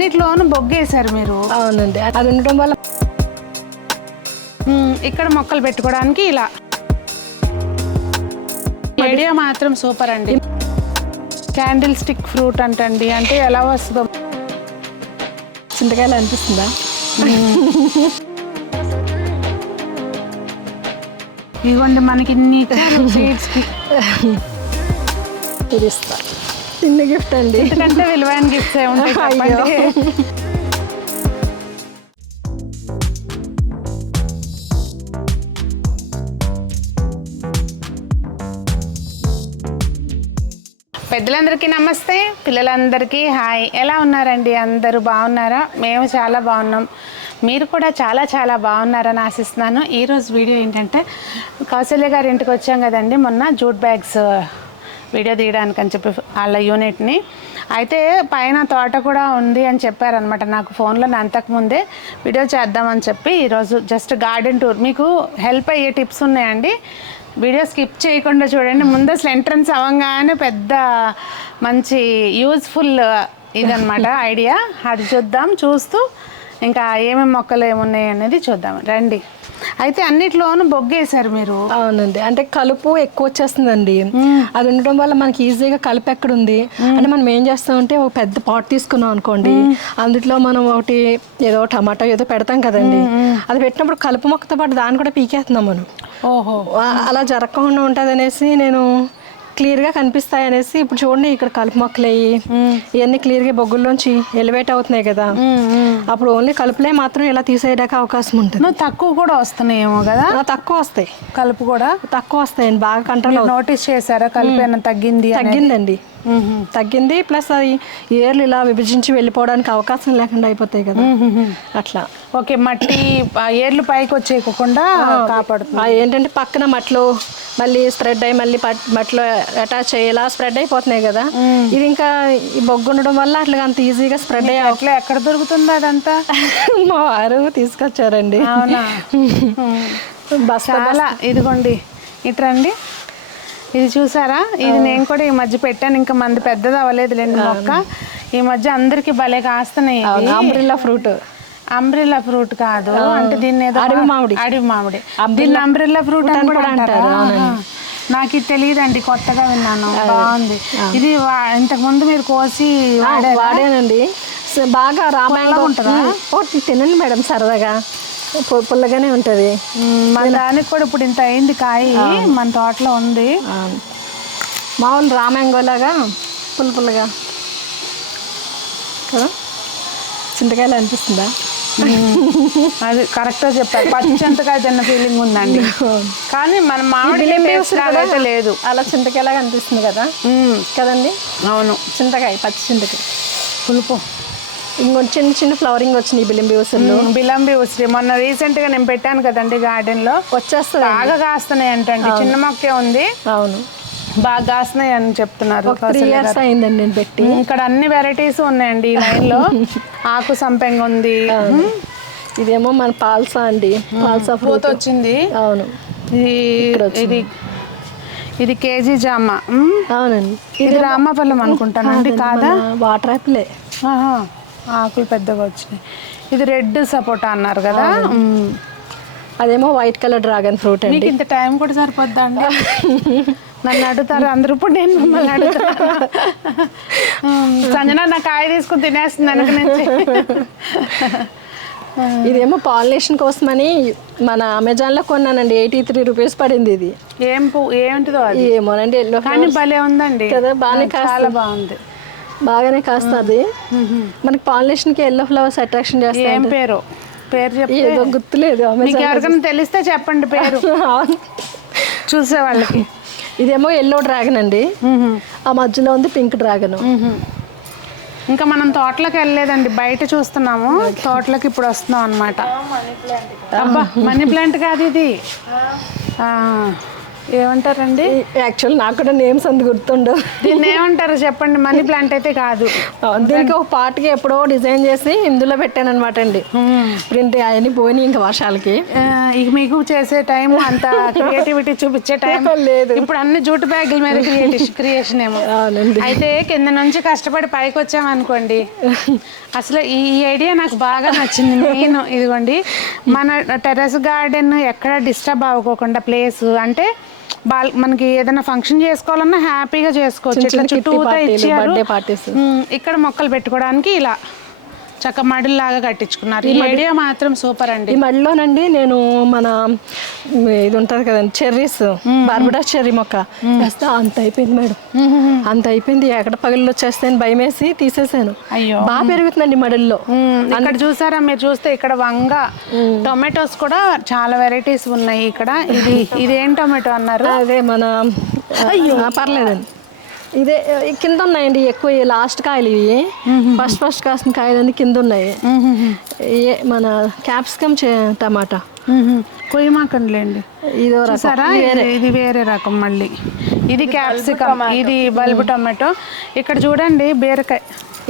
అన్నిట్లోనూ బొగ్గేశారు మీరు. అవునండి, అది ఉండటం వల్ల ఇక్కడ మొక్కలు పెట్టుకోవడానికి ఇలా ఐడియా మాత్రం సూపర్ అండి. క్యాండిల్ స్టిక్ ఫ్రూట్ అంటండి, అంటే ఎలా వస్తుందో చింతకాయలు అనిపిస్తుందా? ఇదిగోండి మనకి ఇన్ని సీడ్స్కి ఇది ఇస్తా, చిన్న గిఫ్ట్ అండి. ఎందుకంటే విలువైన గిఫ్ట్స్ ఏముంటాయి చెప్పండి. పెద్దలందరికీ నమస్తే, పిల్లలందరికీ హాయ్. ఎలా ఉన్నారండి? అందరూ బాగున్నారా? మేము చాలా బాగున్నాం, మీరు కూడా చాలా చాలా బాగున్నారని ఆశిస్తున్నాను. ఈరోజు వీడియో ఏంటంటే కౌశల్య గారి ఇంటికి వచ్చాం కదండి మొన్న, జూట్ బ్యాగ్స్ వీడియో తీయడానికి అని చెప్పి వాళ్ళ యూనిట్ని. అయితే పైన తోట కూడా ఉంది అని చెప్పారనమాట నాకు ఫోన్లో. అంతకుముందే వీడియో చేద్దామని చెప్పి ఈరోజు జస్ట్ గార్డెన్ టూర్, మీకు హెల్ప్ అయ్యే టిప్స్ ఉన్నాయండి. వీడియో స్కిప్ చేయకుండా చూడండి. ముందు అసలు ఎంట్రన్స్ అవ్వగానే పెద్ద మంచి యూజ్ఫుల్ ఇదనమాట ఐడియా, అది చూద్దాం. చూస్తూ ఇంకా ఏమేమి మొక్కలు ఏమున్నాయి అనేది చూద్దాం రండి. అయితే అన్నిట్లోనూ బొగ్గేశారు మీరు. అవునండి, అంటే కలుపు ఎక్కువ వచ్చేస్తుందండి. అది ఉండటం వల్ల మనకి ఈజీగా కలుపు ఎక్కడ ఉంది అంటే మనం ఏం చేస్తామంటే ఒక పెద్ద పాట్ తీసుకున్నాం అనుకోండి, అందులో మనం ఒకటి ఏదో టమాటో ఏదో పెడతాం కదండి, అది పెట్టినప్పుడు కలుపు మొక్కతో పాటు దాన్ని కూడా పీకేస్తున్నాం మనం. ఓహో, అలా జరగకుండా ఉంటుంది అనేసి నేను క్లియర్గా కనిపిస్తాయి అనేసి ఇప్పుడు చూడండి ఇక్కడ కలుపు మొక్కలు అయ్యి ఇవన్నీ క్లియర్గా బొగ్గుల్లోంచి ఎలివేట్ అవుతున్నాయి కదా. అప్పుడు ఓన్లీ కలుపులే మాత్రం ఇలా తీసేయడానికి అవకాశం ఉంటుంది. తక్కువ కూడా వస్తున్నాయేమో కదా? తక్కువ వస్తాయి, కలుపు కూడా తక్కువ వస్తాయండి, బాగా కంట్రోల్. నోటీస్ చేశారా కలుపు ఏమైనా తగ్గింది? తగ్గిందండి, తగ్గింది. ప్లస్ అది ఏర్లు ఇలా విభజించి వెళ్ళిపోవడానికి అవకాశం లేకుండా అయిపోతాయి కదా అట్లా. ఓకే, మట్టి ఏర్లు పైకి వచ్చేయకుండా కాపాడుతుంది. ఏంటంటే పక్కన మట్లో మళ్ళీ స్ప్రెడ్ అయ్యి మళ్ళీ మట్లో అటాచ్ అయ్యేలా స్ప్రెడ్ అయిపోతున్నాయి కదా. ఇది ఇంకా ఈ బొగ్గు ఉండడం వల్ల అట్లా అంత ఈజీగా స్ప్రెడ్ అయ్యే అట్లా ఎక్కడ దొరుకుతుంది అదంతా? మా వారు తీసుకొచ్చారండి. అవునా, చాలా. ఇదిగోండి ఇట్రండి, ఇది చూసారా? ఇది నేను కూడా ఈ మధ్య పెట్టాను, ఇంకా మంది పెద్దది అవ్వలేదులేండి మొక్క. ఈ మధ్య అందరికి భలే కాస్తున్నాయి. Umbrella fruit. అంబ్రెల్లా ఫ్రూట్ కాదు, అంటే దీన్ని ఏదో అడవి మామిడి. అడవి మామిడి, దీన్ని అంబ్రెల్లా ఫ్రూట్ అని కూడా అంటారు. నాకు ఇది తెలియదండి, కొత్తగా విన్నాను. బాగుంది ఇది. ఇంతకు ముందు మీరు కోసి వాడానండి, బాగా రామాయంగా ఉంటుందా? తినండి మేడం, సరదాగా పుల్లగానే ఉంటుంది. మన దానికి కూడా ఇప్పుడు ఇంత అయింది కాయ, మన తోటలో ఉంది. మామూలు రామాయంగోలాగా పుల్లగా కదా. చింతకాయలు అనిపిస్తుందా? అది కరెక్ట్గా చెప్పారు, పచ్చింతకాయ తిన్న ఫీలింగ్ ఉందండి. కానీ మన మామిడి అయితే లేదు, అలా చింతకాయలాగా అనిపిస్తుంది కదా కదండి. అవును, చింతకాయ, పచ్చి చింతకాయ పులుపు. ఇంకొంచెం చిన్న చిన్న ఫ్లవరింగ్ వచ్చినాయి బిలంబి ఉసిరిలో. బిలంబి ఉసిరి మొన్న రీసెంట్ గా నేను పెట్టాను కదండి గార్డెన్ లో, వచ్చేస్తుంది, బాగా కాస్తున్నాయి అంటండి. చిన్న మొక్కే ఉంది, అవును బాగా కాస్తున్నాయి అని చెప్తున్నారు. 3 years అయిందండి నేను పెట్టి. ఇక్కడ అన్ని వెరైటీస్ ఉన్నాయండి ఈ లైన్ లో. ఆకు సంపెంగ ఉంది, ఇదేమో మన పాల్సా అండి, పాల్సా పూత వచ్చింది. అవును, ఇది ఇది కేజీ జామ. అవునండి, ఇది రామఫలం అనుకుంటానండి, కాదా? వాటర్ యాపిలే, ఆకులు పెద్దగా వచ్చినాయి. ఇది రెడ్ సపోటా అన్నారు కదా, అదేమో వైట్ కలర్ డ్రాగన్ ఫ్రూట్ అండి. మీకు ఇంత టైం కూడా సరిపోద్దా అండి? నన్ను అడుగుతారు అందరూ, ఇప్పుడు నేను మిమ్మల్ని అడుగుతాను. సంజన నా కాయ తీసుకుని తినేస్తుంది వెనక నుంచి. ఇదేమో పాలినేషన్ కోసమని మన అమెజాన్లో కొన్నానండి, 83 rupees పడింది. ఇది ఏం ఏంటిదో అది ఏమోనండి, ఎల్లో కానీ భలే ఉందండి కదా, బాగానే చాలా బాగుంది, బాగానే కాస్తుంది. మనకి పాలినేషన్కి ఎల్లో ఫ్లవర్స్ అట్రాక్షన్ చేస్తాయి. ఏం పేరు చెప్తే ఏదో గుర్తులేదు, మీకు ఎవరికైనా తెలిస్తే చెప్పండి పేరు చూసే వాళ్ళకి. ఇదేమో ఎల్లో డ్రాగన్ అండి, ఆ మధ్యలో ఉంది పింక్ డ్రాగన్. ఇంకా మనం తోటలోకి వెళ్ళలేదండి, బయట చూస్తున్నాము. తోటలోకి ఇప్పుడు వస్తున్నాం అనమాట. అబ్బా, మనీ ప్లాంట్ కాదు ఇది, ఏమంటారండి? యాక్చువల్ నాకు కూడా నేమ్స్ అంత గుర్తుండు. దీన్ని ఏమంటారు చెప్పండి? మనీ ప్లాంట్ అయితే కాదు. దీనికి ఒక పార్ట్కి ఎప్పుడో డిజైన్ చేసి ఇందులో పెట్టాను అనమాట అండి. ప్రింట్ అవన్నీ పోయినాయి ఇంకా వర్షాలకి. ఇక మీకు చేసే టైం అంత క్రియేటివిటీ చూపించే టైం లేదు. ఇప్పుడు అన్ని జూటు బ్యాగుల మీద క్రియేషన్ ఏమో. అయితే కింద నుంచి కష్టపడి పైకి వచ్చామనుకోండి, అసలు ఈ ఐడియా నాకు బాగా నచ్చింది. మెయిన్ ఇదిగోండి, మన టెర్రస్ గార్డెన్ ఎక్కడ డిస్టర్బ్ అవ్వకోకుండా ప్లేస్ అంటే మనకి ఏదైనా ఫంక్షన్ చేసుకోవాలన్నా హ్యాపీగా చేసుకోవచ్చు. ఇట్లా చుట్టూతా ఇచ్చారు. ఇక్కడ మొక్కలు పెట్టుకోవడానికి ఇలా చక్క మడిలాగా కట్టించుకున్నారు. ఈ ఐడియా మాత్రం సూపర్ అండి. ఈ మడిలోనండి నేను మన ఇది ఉంటుంది కదండి, చెర్రీస్, బార్బడా చెర్రీ మొక్క వేస్తే అంత అయిపోయింది మేడం. అంత అయిపోయింది, ఎక్కడ పగిలి వచ్చేస్తే అని భయం వేసి తీసేసాను. అయ్యో, బాగా పెరుగుతుందండి మడిల్లో. ఇక్కడ చూసారా మీరు? చూస్తే ఇక్కడ వంగ టొమాటోస్ కూడా చాలా వెరైటీస్ ఉన్నాయి. ఇక్కడ ఇది ఏం టొమాటో అన్నారు? అదే మన పర్లేదండి, ఇదే కింద ఉన్నాయండి ఎక్కువ. లాస్ట్ కాయలు ఇవి, ఫస్ట్ కాసిన కాయలన్నీ కింద ఉన్నాయి. మన క్యాప్సికమ్ టమాటా కొయ్యమాకండి. ఇదో చూసారా? ఇది వేరే రకం. మళ్ళీ ఇది క్యాప్సికమ్, ఇది బల్బ్ టొమాటో. ఇక్కడ చూడండి బీరకాయ,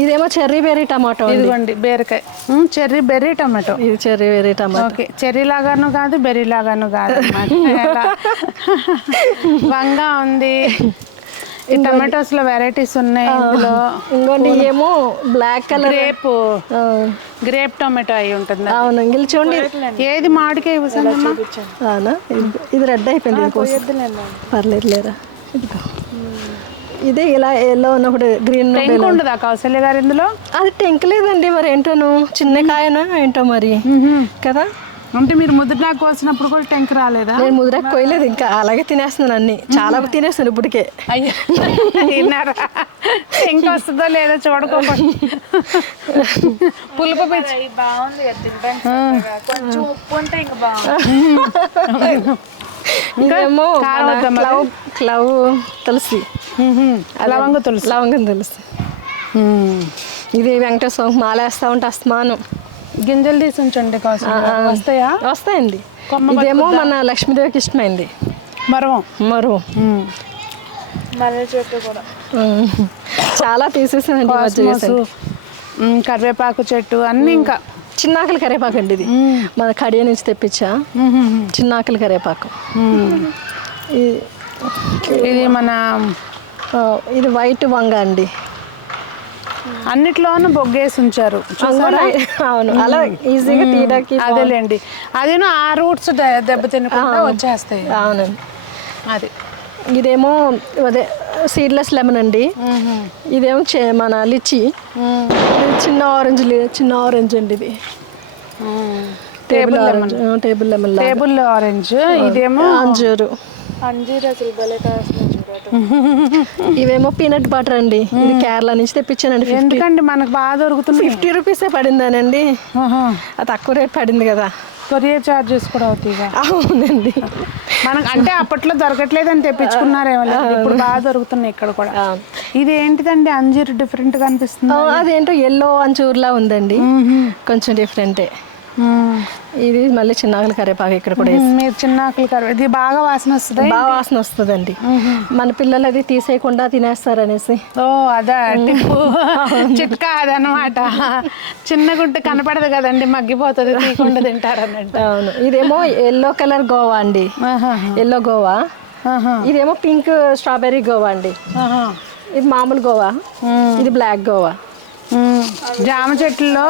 ఇదేమో చెర్రీ బెర్రీ టమాటో. ఇదిగోండి బీరకాయ, చెర్రీ బెర్రీ టమాటో. ఇది చెర్రీ బెర్రీ టమాటో. ఓకే, చెర్రీ లాగాను కాదు, బెర్రీ లాగాను కాదు అన్నమాట. వంగ ఉంది. ఈ టమాటోస్ లో వెరైటీస్ ఉన్నాయి ఇందులో. ఇంకోటి ఏమో బ్లాక్ కలర్ గ్రేప్ టొమాటో అయి ఉంటుంది. అవును, ఇంగిల్ చూడండి. ఏది మామిడికాయ అవునా? ఇది రెడ్ అయిపోయింది. పర్లేదు లేరా, ఇదే ఇలా ఎల్లో ఉన్నప్పుడు గ్రీన్ ఉండదా కౌశల్య గారు ఇందులో? అది టెంక్ లేదండి, మరి ఏంటోను చిన్న కాయనా ఏంటో మరి కదా. అంటే మీరు ముద్రడాకు కోసినప్పుడు కూడా టెంక్ రాలేదా? నేను ముద్రడాకు కోయలేదు, ఇంకా అలాగే తినేస్తున్నాను అన్ని. చాలా తినేస్తాను ఇప్పటికే. అయ్యా, తిన్నారా? టెంక్ వస్తుందో లేదో చూడకోకుండా. పులుపు బాగుంది, కొంచెం ఉప్పు ఉంటే ఇంకా బాగుంది. ఇదేమో క్లవ్ తులసి, లవంగం తులసి. ఇది వెంకటేశ్వర మాలేస్తా ఉంటే అస్తమానం. గింజలు తీసి ఉంచండి, వస్తాయా? వస్తాయండి. ఇదేమో మన లక్ష్మీదేవికి ఇష్టమైంది మరో మల్లె చెట్టు కూడా చాలా తీసేసానండి. కరివేపాకు చెట్టు అన్ని, ఇంకా చిన్నాకుల కరివేపాకు అండి. ఇది మన కడియ నుంచి తెప్పించా చిన్నాకుల కరివేపాకు. ఇది మన ఇది వైట్ వంగ అండి. అన్నిట్లోనూ బొగ్గేసి ఉంచారు. అవును, అలా ఈజీగా తీయడానికి. అదేలేండి, అది ఆ రూట్స్ దెబ్బతినకుండా వచ్చేస్తాయి. అవునండి. అది ఇదేమో అదే సీడ్లెస్ లెమన్ అండి. ఇదేమో మన లిచి, చిన్న ఆరెంజ్ అండి. ఇది టేబుల్ ఆరెంజ్. ఇదేమో అంజూరు. అసలు భలే కాస్తుంది. ఇవేమో పీనట్ బటర్ అండి. ఇది కేరళ నుంచి తెప్పించానండి. ఎందుకండి మనకు బాగా దొరుకుతుంది. 50 రూపీసే పడిందానండి. అది తక్కువ రేట్ పడింది కదా. కొరియర్ చార్జెస్ కూడా అవుతాయి. అవునండి, మనకు అంటే అప్పట్లో దొరకట్లేదని తెప్పించుకున్నారేమో, ఇప్పుడు బాగా దొరుకుతున్నాయి ఇక్కడ కూడా. ఇది ఏంటిదండి? అంజూరు డిఫరెంట్ గా అనిపిస్తుంది. అదేంటో ఎల్లో అంజూర్లా ఉందండి, కొంచెం డిఫరెంటే. ఇది మళ్ళీ చిన్నాకుల కరివేపాకు ఇక్కడ కూడా. మీరు చిన్నాకుల కరివేపాకు, ఇది బాగా వాసన వస్తుంది. బాగా వాసన వస్తుందండి. మన పిల్లలు అది తీసేయకుండా తినేస్తారు అనేసి. ఓ అదా టిప్పు, చిట్కా అదనమాట. చిన్న గుడ్డ కనపడదు కదండి, మగ్గిపోతుంది, తీయకుండా తింటారు అన్నట్టు. అవును. ఇదేమో ఎల్లో కలర్ గోవా అండి, ఎల్లో గోవా. ఇదేమో పింక్ స్ట్రాబెర్రీ గోవా అండి. ఇది మామూలు గోవా, ఇది బ్లాక్ గోవా. జామ చెట్లలో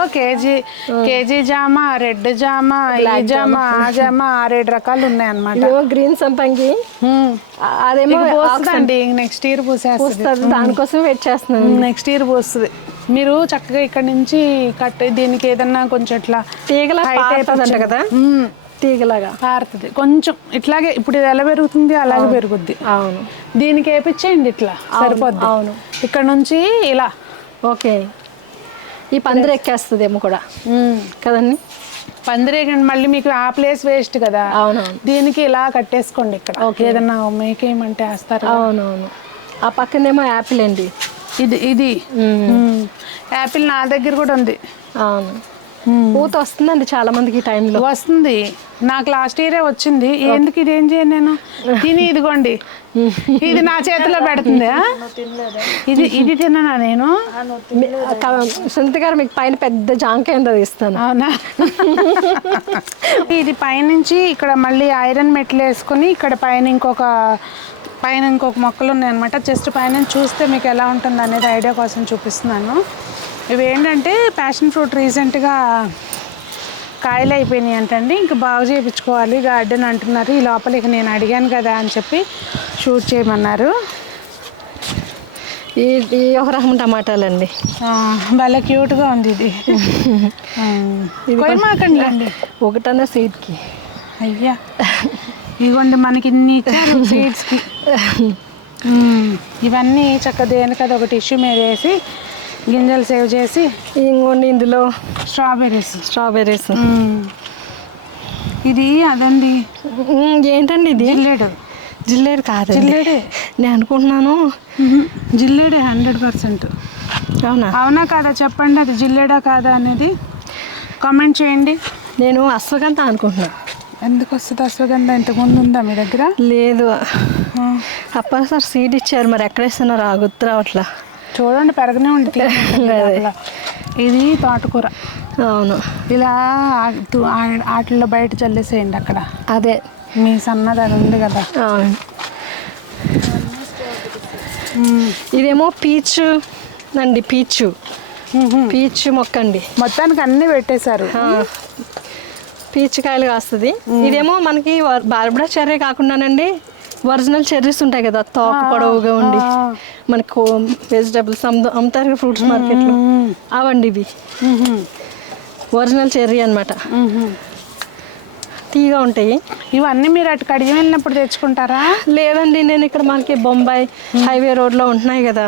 కేజీ జామ, రెడ్ జామ, ఈ జామ, ఆ జామ 6-7 రకాలు ఉన్నాయి అన్నమాట. గ్రీన్ సంపంగి, అదేమో పోస్తుందండి. నెక్స్ట్ ఇయర్ పూసేస్తుంది, దానికోసం వెయిట్ చేస్తున్నాను. నెక్స్ట్ ఇయర్ పోస్తుంది. మీరు చక్కగా ఇక్కడ నుంచి దీనికి ఏదన్నా కొంచెం ఇట్లా తీగలా కదా, తీగలాగా పారుతుంది కొంచెం. ఇట్లాగే ఇప్పుడు ఇది ఎలా పెరుగుతుంది అలాగే పెరుగుద్ది. అవును, దీనికి వేపించేయండి ఇట్లా సరిపోద్ది. అవును, ఇక్కడ నుంచి ఇలా. ఓకే, ఈ పందిరి ఎక్కేస్తుందేమో కూడా కదండి. పందిరేగండి, మళ్ళీ మీకు ఆ ప్లేస్ వేస్ట్ కదా. అవును, దీనికి ఇలా కట్టేసుకోండి. ఇక్కడ ఏదన్నా మేకేయమంటే వేస్తారు. అవునవును. ఆ పక్కనేమో యాపిల్ అండి. ఇది యాపిల్ నా దగ్గర కూడా ఉంది. అవును, పూత వస్తుందండి చాలా మందికి ఈ టైంలో. వస్తుంది, నాకు లాస్ట్ ఇయరే వచ్చింది. ఎందుకు ఇది ఏం చేయను నేను, తిని ఇదిగోండి ఇది నా చేతిలో పెడుతుంది. ఇది ఇది తిన్నా నేను. సునీత గారు మీకు పైన పెద్ద జాంకాయ ఉందో ఇస్తాను. అవునా? ఇది పైనుంచి ఇక్కడ మళ్ళీ ఐరన్ మెట్లు వేసుకుని ఇక్కడ పైన ఇంకొక మొక్కలు ఉన్నాయి అనమాట. జస్ట్ పైన చూస్తే మీకు ఎలా ఉంటుంది అనేది ఐడియా కోసం చూపిస్తున్నాను. ఇవి ఏంటంటే ప్యాషన్ ఫ్రూట్ రీసెంట్గా కాయలు అయిపోయినాయి అంటండి, ఇంకా బాగు చేయించుకోవాలి గార్డెన్ అంటున్నారు. ఈ లోపలికి నేను అడిగాను కదా అని చెప్పి షూట్ చేయమన్నారు. ఈ ఒక రకం టమాటాలండి, భలే క్యూట్గా ఉంది ఇది. కొయ్యమాకండి అండి ఒకటన్నా సీడ్కి. అయ్యా ఇదిగోండి మనకి ఇన్ని సీడ్స్కి. ఇవన్నీ చక్కగా దేనికది ఒక టిష్యూ మీద వేసి గింజలు సేవ్ చేసి. ఇంకోండి ఇందులో స్ట్రాబెర్రీస్. ఇది అదండి ఏంటండి ఇది? జిల్లేడు కాదు, జిల్లేడే నేను అనుకుంటున్నాను. జిల్లేడే 100%. అవునా కాదా చెప్పండి, అది జిల్లేడా కాదా అనేది కామెంట్ చేయండి. నేను అశ్వగంధ అనుకుంటున్నా. ఎందుకు వస్తుంది అశ్వగంధ? ఇంతకుముందు ఉందా మీ దగ్గర? లేదు, అప్పటి సార్ సీడ్ ఇచ్చారు, మరి ఎక్కడ ఇస్తున్నారో గుర్తు రావట్లా. చూడండి పెరగనే ఉంది. ఇది తోటకూర. అవును, ఇలా వాటిల్లో బయట చల్లేసేయండి అక్కడ. అదే మీ సన్నది అది ఉంది కదా. అవును, ఇదేమో పీచు అండి, పీచు మొక్క అండి. మొత్తానికి అన్నీ పెట్టేశారు. పీచు కాయలు కాస్తుంది. ఇదేమో మనకి బార్బడా చెర్రీ కాకుండానండి ఒరిజినల్ చెర్రీస్ ఉంటాయి కదా, తోక పొడవుగా ఉండి మనకు వెజిటబుల్స్ అమ్ముతారు ఫ్రూట్స్ మార్కెట్లో, అవండి ఇవి. ఒరిజినల్ చెర్రీ అనమాట, తీగా ఉంటాయి. ఇవన్నీ మీరు అటు కడిగి వెళ్ళినప్పుడు తెచ్చుకుంటారా? లేదండి, నేను ఇక్కడ మనకి బొంబాయి హైవే రోడ్లో ఉంటున్నాయి కదా,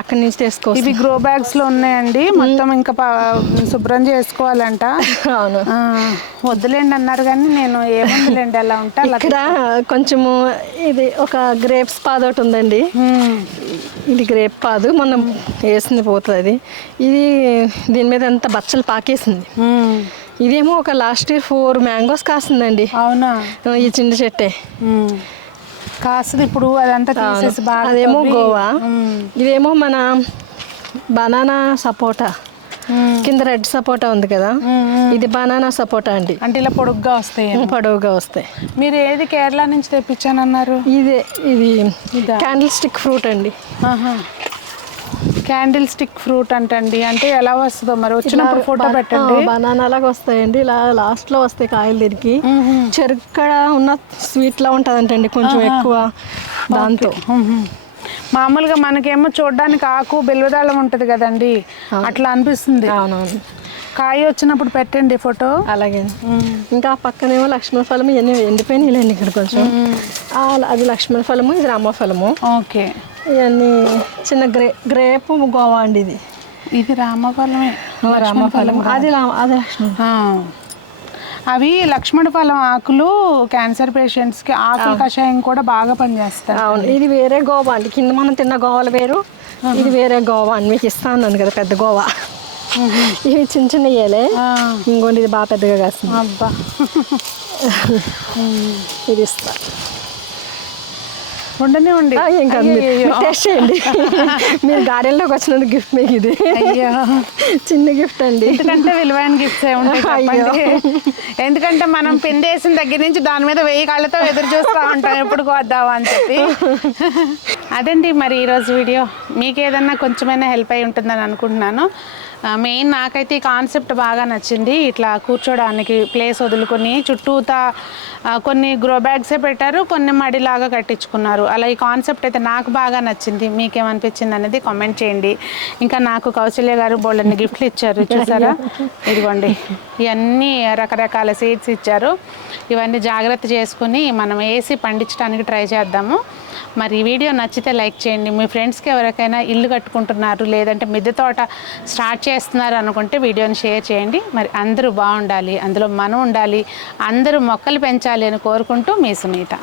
అక్కడి నుంచి తీసుకో. ఇవి గ్రో బ్యాగ్స్ లో ఉన్నాయండి, మొత్తం ఇంకా శుభ్రం చేసుకోవాలంట. అవును, వద్దులేండి అన్నారు కానీ నేను ఏముందిలేండి అలా ఉంటా. ఇక్కడ కొంచెము ఇది ఒక గ్రేప్స్ పాదు ఒకటి ఉందండి. ఇది గ్రేప్ పాదు, మనం వేసింది పోతుంది. ఇది దీని మీద అంత బచ్చలు పాకేసింది. ఇదేమో ఒక లాస్ట్ ఇయర్ 4 మ్యాంగోస్ కాస్తుందండి. అవునా? ఈ చిన్న చెట్టే కాస్తుంది ఇప్పుడు, అదంతా తీసేసి బాగా. అదేమో గోవా, ఇదేమో మన బనానా సపోటా. కింద రెడ్ సపోటా ఉంది కదా, ఇది బనానా సపోటా అండి. అంటే ఇలా పొడుగ్గా వస్తాయి. మీరు ఏది కేరళ నుంచి తెప్పించానన్నారు? ఇది క్యాండిల్ స్టిక్ ఫ్రూట్ అండి. క్యాండిల్ స్టిక్ ఫ్రూట్ అంటండి, అంటే ఎలా వస్తుందో మరి వచ్చినప్పుడు ఫోటో పెట్టండి. బనానా లాగా వస్తాయండి, ఇలా లాస్ట్లో వస్తాయి కాయలు. దీనికి చెరుక్కడ ఉన్న స్వీట్ లా ఉంటుందంటండి, కొంచెం ఎక్కువ. దాంతో మామూలుగా మనకేమో చూడడానికి ఆకు బెల్వదాళం ఉంటుంది కదండి, అట్లా అనిపిస్తుంది. అవునవును, కాయ వచ్చినప్పుడు పెట్టండి ఫోటో. అలాగే. ఇంకా పక్కనేమో లక్ష్మణ ఫలము, ఇవన్నీ ఎండిపోయినాయిలేండి ఇక్కడ కొంచెం. అది లక్ష్మణ ఫలము, ఇది రామఫలము. ఓకే, ఇవన్నీ చిన్న గ్రేప్ గోవా అండి. ఇది రామఫలమే. రామఫలం అది లక్ష్మణ. అవి లక్ష్మణ ఫలం ఆకులు క్యాన్సర్ పేషెంట్స్కి ఆకుల కషాయం కూడా బాగా పనిచేస్తాయి. అవును, ఇది వేరే గోవా అండి. కింద మనం తిన్న గోవాలు వేరు, ఇది వేరే గోవా అని మీకు ఇస్తాను కదా, పెద్ద గోవా. ఇవి చిన్న చిన్న ఇయ్యలే, ఇంకోటి ఇది బాగా పెద్దగా కాస్తుంది. అబ్బా, ఇది ఇస్తా. ఉండనే ఉండి టేస్ట్ చేయండి. మీరు గార్డెన్లోకి వచ్చినందుకు గిఫ్ట్ మీకు ఇది. అయ్యో, చిన్న గిఫ్ట్ అండి. ఎందుకంటే విలువైన గిఫ్ట్స్ ఉంటాయి. ఎందుకంటే మనం పిండేసిన దగ్గర నుంచి దాని మీద 1000 కాళ్ళతో ఎదురు చూస్తూ ఉంటాం ఎప్పుడు కోద్దామా అని చెప్పి. అదండి మరి ఈరోజు వీడియో. మీకు ఏదన్నా కొంచెమైనా హెల్ప్ అయి ఉంటుందని అనుకుంటున్నాను. మెయిన్ నాకైతే ఈ కాన్సెప్ట్ బాగా నచ్చింది. ఇట్లా కూర్చోడానికి ప్లేస్ వదులుకొని చుట్టూతా కొన్ని గ్రో బ్యాగ్సే పెట్టారు, కొన్ని మడిలాగా కట్టించుకున్నారు. అలా ఈ కాన్సెప్ట్ అయితే నాకు బాగా నచ్చింది. మీకేమనిపించింది అనేది కామెంట్ చేయండి. ఇంకా నాకు కౌశల్య గారు బోల్డన్ని గిఫ్ట్లు ఇచ్చారు, చూసారా? ఇదిగోండి, ఇవన్నీ రకరకాల సీడ్స్ ఇచ్చారు. ఇవన్నీ జాగ్రత్త చేసుకుని మనం వేసి పండించడానికి ట్రై చేద్దాము. మరి ఈ వీడియో నచ్చితే లైక్ చేయండి. మీ ఫ్రెండ్స్కి ఎవరికైనా ఇల్లు కట్టుకుంటున్నారు లేదంటే మిద్దె తోట స్టార్ట్ చేస్తున్నారు అనుకుంటే వీడియోని షేర్ చేయండి. మరి అందరూ బాగుండాలి, అందులో మనం ఉండాలి, అందరూ మొక్కలు పెంచాలి అని కోరుకుంటూ మీ సునీత.